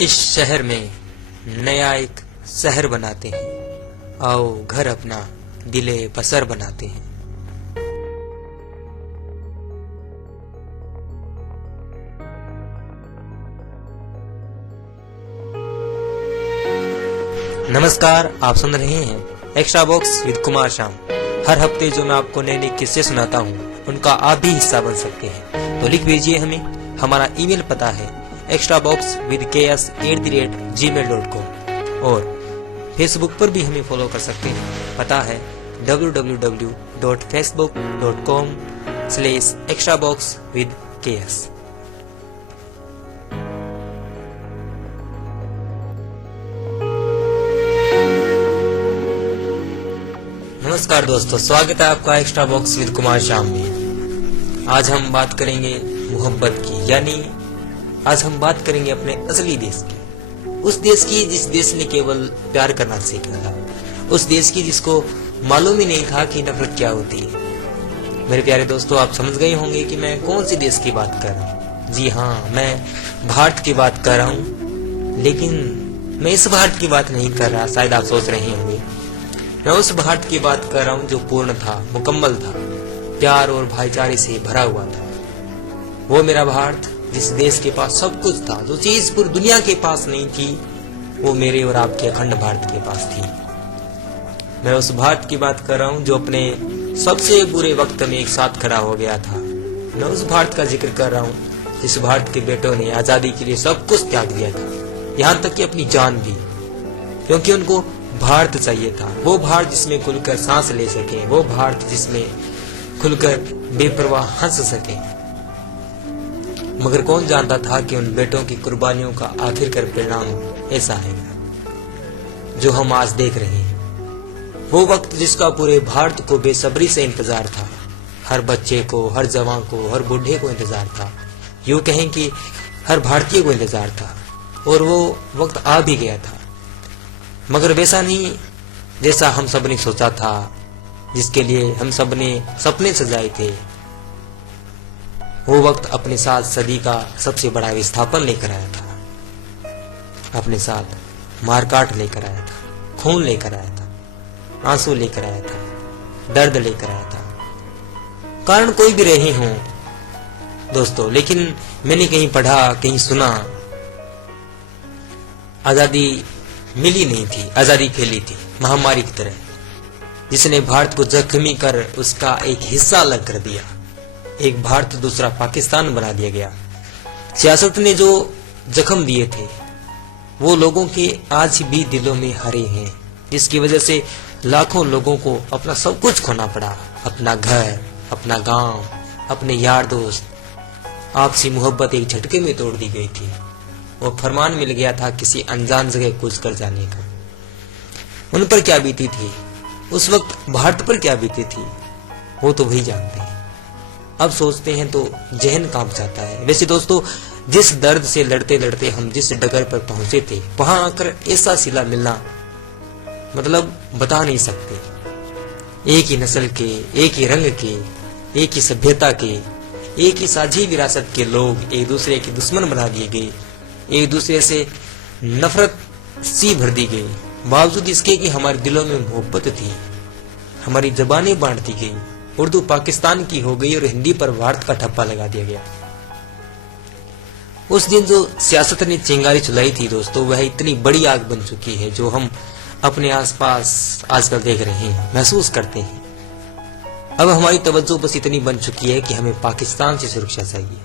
इस शहर में नया एक शहर बनाते हैं। आओ घर अपना दिले बसर बनाते हैं। नमस्कार, आप सुन रहे हैं extra box with Kumar Shyam. हर हफ्ते जो मैं आपको नए नए किस्से सुनाता हूँ उनका आप भी हिस्सा बन सकते हैं। तो लिख भेजिए हमें। हमारा ईमेल पता है extraboxwithks@gmail.com और फेसबुक पर भी हमें फॉलो कर सकते हैं। पता है www.facebook.com/extraboxwithks। नमस्कार दोस्तों, स्वागत है आपका extra box with Kumar Shyam में। आज हम बात करेंगे मोहब्बत की, यानी आज हम बात करेंगे अपने असली देश की। उस देश की जिस देश ने केवल प्यार करना सीखा था, उस देश की जिसको मालूम ही नहीं था कि नफरत क्या होती है। मेरे प्यारे दोस्तों, आप समझ गए होंगे कि मैं कौन सी देश की बात कर रहा हूँ। जी हाँ, मैं भारत की बात कर रहा हूँ। लेकिन मैं इस भारत की बात नहीं कर रहा, शायद आप सोच रहे होंगे। मैं उस भारत की बात कर रहा हूँ जो पूर्ण था, मुकम्मल था, प्यार और भाईचारे से भरा हुआ था। वो मेरा भारत जिस देश के पास सब कुछ था, जो चीज पूरी दुनिया के पास नहीं थी, वो मेरे और आपके अखंड भारत के पास थी। मैं उस भारत की बात कर रहा हूँ जो अपने सबसे बुरे वक्त में एक साथ खड़ा हो गया था। मैं उस भारत का जिक्र कर रहा हूँ जिस भारत के बेटों ने आजादी के लिए सब कुछ त्याग दिया था, यहाँ तक कि अपनी जान भी, क्योंकि उनको भारत चाहिए था। वो भारत जिसमें खुलकर सांस ले सके, वो भारत जिसमें खुलकर बेपरवाह हंस सके। मगर कौन जानता था कि उन बेटों की कुर्बानियों का आखिरकार परिणाम ऐसा है जो हम आज देख रहे हैं। वो वक्त जिसका पूरे भारत को बेसब्री से इंतजार था, हर बच्चे को, हर जवान को, हर बूढ़े को इंतजार था, यूं कहें कि हर भारतीय को इंतजार था। और वो वक्त आ भी गया था, मगर वैसा नहीं जैसा हम सब ने सोचा था, जिसके लिए हम सब ने सपने सजाए थे। वो वक्त अपने साथ सदी का सबसे बड़ा विस्थापन लेकर आया था, अपने साथ मारकाट लेकर आया था, खून लेकर आया था, आंसू लेकर आया था, दर्द लेकर आया था। कारण कोई भी रहे हों दोस्तों, लेकिन मैंने कहीं पढ़ा, कहीं सुना, आजादी मिली नहीं थी, आजादी फैली थी महामारी की तरह, जिसने भारत को जख्मी कर उसका एक हिस्सा अलग कर दिया। एक भारत दूसरा पाकिस्तान बना दिया गया। सियासत ने जो जख्म दिए थे वो लोगों के आज भी दिलों में हरे हैं, जिसकी वजह से लाखों लोगों को अपना सब कुछ खोना पड़ा। अपना घर, अपना गांव, अपने यार दोस्त, आपसी मोहब्बत एक झटके में तोड़ दी गई थी। वो फरमान मिल गया था किसी अनजान जगह कूच कर जाने का। उन पर क्या बीती थी उस वक्त, भारत पर क्या बीती थी, वो तो वही जानते हैं। अब सोचते हैं तो जहन कांप जाता है। वैसे दोस्तों, जिस दर्द से लड़ते लड़ते हम जिस डगर पर पहुंचे थे, वहां आकर ऐसा सिला मिलना मतलब बता नहीं सकते। एक ही नस्ल के, एक ही रंग के, एक ही सभ्यता के, एक ही साझी विरासत के लोग एक दूसरे के दुश्मन बना दिए गए, एक दूसरे से नफरत सी भर दी गई। बावजूद इसके कि हमारे दिलों में मोहब्बत थी, हमारी जबानें बांट दी गई, उर्दू पाकिस्तान की हो गई और हिंदी पर भारत का ठप्पा लगा दिया गया। उस दिन जो सियासत ने चिंगारी चलाई थी दोस्तों, वह इतनी बड़ी आग बन चुकी है जो हम अपने आसपास आजकल देख रहे हैं, महसूस करते हैं। अब हमारी तवज्जो बस इतनी बन चुकी है कि हमें पाकिस्तान से सुरक्षा चाहिए,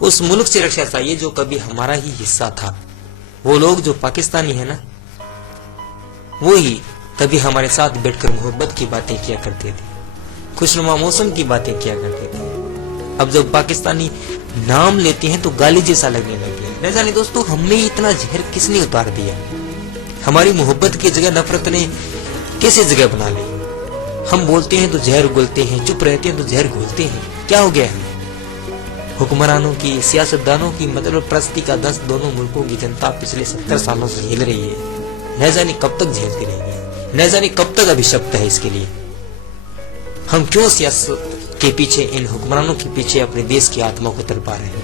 उस मुल्क से रक्षा चाहिए जो कभी हमारा ही हिस्सा था। वो लोग जो पाकिस्तानी है ना, वो ही कभी हमारे साथ बैठकर मोहब्बत की बातें किया करते थे, खुशनुमा मौसम की बातें किया करते थे। अब जब पाकिस्तानी नाम लेते हैं तो गाली जैसा लगने लगे। न जाने दोस्तों, हमें इतना जहर किसने उतार दिया? हमारी मोहब्बत की जगह नफरत ने कैसे जगह बना ली? हम बोलते हैं तो जहर उगलते हैं, चुप रहते हैं तो जहर घोलते हैं। क्या हो गया हमें? हुक्मरानों की, सियासतदानों की मतलब प्रस्ती का दस्त दोनों मुल्कों की जनता पिछले 70 सालों से झेल रही है। न जाने कब तक झेलती रहेगी, न जाने कब तक अभिशप्त है इसके लिए। हम क्यों सियासत के पीछे, इन हुक्मरानों के पीछे अपने देश की आत्मा को तड़पा रहे हैं?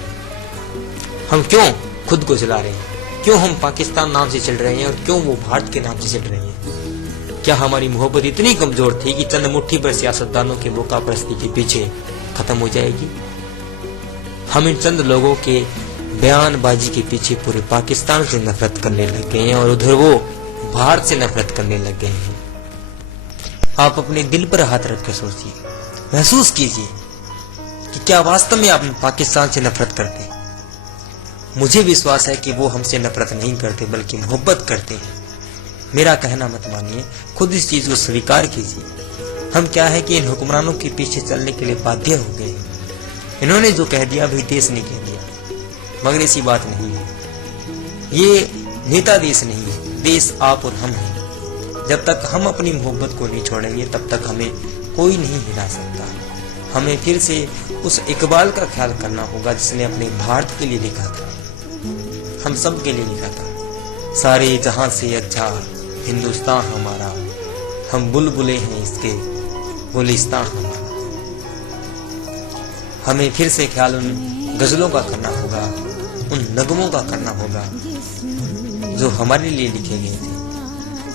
हम क्यों खुद को जला रहे हैं? क्यों हम पाकिस्तान नाम से चल रहे हैं और क्यों वो भारत के नाम से चल रहे हैं? क्या हमारी मोहब्बत इतनी कमजोर थी कि चंद मुट्ठी भर सियासतदानों के मौका परस्ती के पीछे खत्म हो जाएगी? हम इन चंद लोगों के बयानबाजी के पीछे पूरे पाकिस्तान से नफरत करने लग गए हैं और उधर वो भारत से नफरत करने लग गए हैं। आप अपने दिल पर हाथ रख कर सोचिए, महसूस कीजिए कि क्या वास्तव में आप पाकिस्तान से नफरत करते हैं? मुझे विश्वास है कि वो हमसे नफरत नहीं करते बल्कि मोहब्बत करते हैं। मेरा कहना मत मानिए, खुद इस चीज को स्वीकार कीजिए। हम क्या है कि इन हुक्मरानों के पीछे चलने के लिए बाध्य हो गए हैं। इन्होंने जो कह दिया वही देश ने कह दिया, मगर ऐसी बात नहीं है। ये नेता देश नहीं है, देश आप और हम हैं। जब तक हम अपनी मोहब्बत को नहीं छोड़ेंगे तब तक हमें कोई नहीं हिला सकता। हमें फिर से उस इकबाल का ख्याल करना होगा जिसने अपने भारत के लिए लिखा था, हम सब के लिए लिखा था। सारे जहां से अच्छा हिंदुस्तान हमारा, हम बुलबुलें हैं इसके गुलिस्तान हमारा। हमें फिर से ख्याल उन गजलों का करना होगा, उन नगमों का करना होगा जो हमारे लिए लिखे गए थे,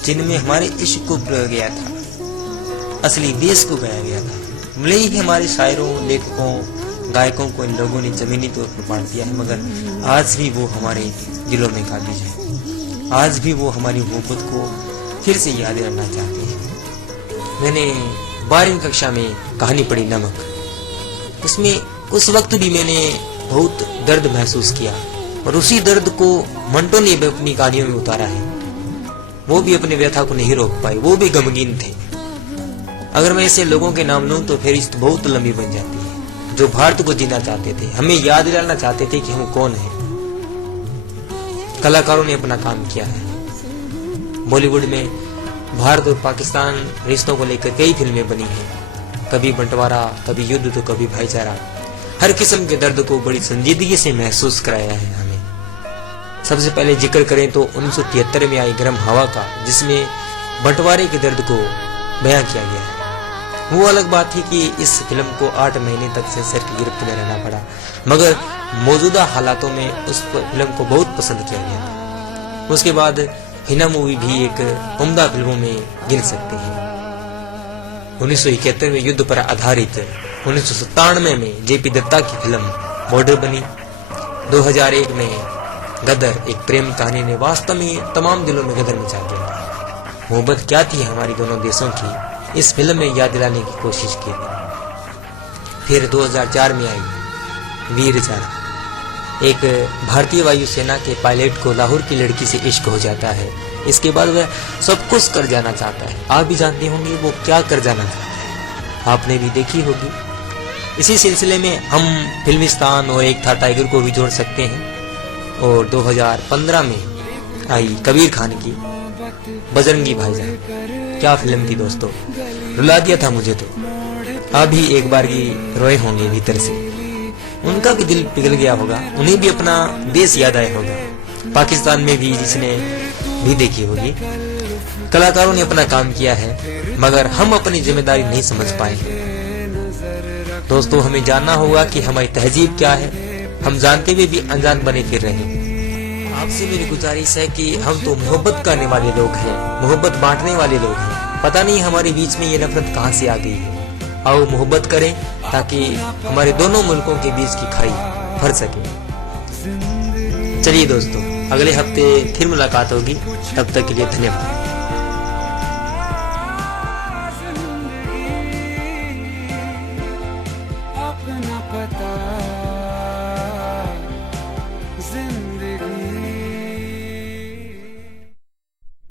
जिनमें हमारे इश्क को पिरोया गया था, असली देश को गाया गया था। भले ही हमारे शायरों, लेखकों, गायकों को इन लोगों ने जमीनी तौर पर बांट दिया है, मगर आज भी वो हमारे दिलों में काबिज है। आज भी वो हमारी मोहब्बत को फिर से याद रखना चाहते हैं। मैंने 12वीं कक्षा में कहानी पढ़ी नमक। इसमें उस वक्त भी मैंने बहुत दर्द महसूस किया और उसी दर्द को मंटो ने भी अपनी कहानियों में उतारा है। वो भी अपने व्यथा को नहीं रोक पाए, वो भी गमगीन थे। अगर मैं ऐसे लोगों के नाम लूं तो फिर इस बहुत लंबी बन जाती है, जो भारत को जीना चाहते थे, हमें याद दिलाना चाहते थे कि हम कौन हैं। कलाकारों ने अपना काम किया है। बॉलीवुड में भारत और पाकिस्तान रिश्तों को लेकर कई फिल्में बनी हैं, कभी बंटवारा, कभी युद्ध तो कभी भाईचारा। हर किस्म के दर्द को बड़ी संजीदगी से महसूस कराया है हमें। सबसे पहले जिक्र करें तो 1973 में आई गर्म हवा का, जिसमें बंटवारे के दर्द को बयां किया गया है। वो अलग बात थी कि इस फिल्म को 8 महीने तक सेंसर की गिरफ्त में रहना पड़ा, मगर मौजूदा हालातों में उस फिल्म को बहुत पसंद किया गया था। उसके बाद हिना मूवी भी एक उम्दा फिल्मों में गिन सकते हैं। 1971 में युद्ध पर आधारित, 1997 में जेपी दत्ता की फिल्म बॉर्डर बनी। 2001 में गदर, एक प्रेम कहानी ने वास्तव में तमाम दिलों में गदर मचा दिया। मोहब्बत क्या थी हमारी दोनों देशों की, इस फिल्म में याद दिलाने की कोशिश की थी। फिर 2004 में आई वीर ज़ारा। एक भारतीय वायुसेना के पायलट को लाहौर की लड़की से इश्क हो जाता है। इसके बाद वह सब कुछ कर जाना चाहता है। आप भी जानते होंगे वो क्या कर जाना चाहता है, आपने भी देखी होगी। इसी सिलसिले में हम फिल्मिस्तान और एक था टाइगर को भी जोड़ सकते हैं। और 2015 में आई कबीर खान की बजरंगी भाईजान। क्या फिल्म थी दोस्तों, रुला दिया था मुझे तो। आप भी एक बार ही रोए होंगे भीतर से, उनका भी दिल पिघल गया होगा, उन्हें भी अपना देश याद आया होगा। पाकिस्तान में भी जिसने भी देखी होगी। कलाकारों ने अपना काम किया है, मगर हम अपनी जिम्मेदारी नहीं समझ पाए। दोस्तों, हमें जानना होगा कि हमारी तहजीब क्या है। हम जानते हुए भी अनजान बने फिर रहे हैं। आपसे मेरी गुजारिश है कि हम तो मोहब्बत करने वाले लोग हैं, मोहब्बत बांटने वाले लोग हैं। पता नहीं हमारे बीच में ये नफरत कहां से आ गई है। आओ मोहब्बत करें ताकि हमारे दोनों मुल्कों के बीच की खाई भर सके। चलिए दोस्तों, अगले हफ्ते फिर मुलाकात होगी। तब तक के लिए धन्यवाद।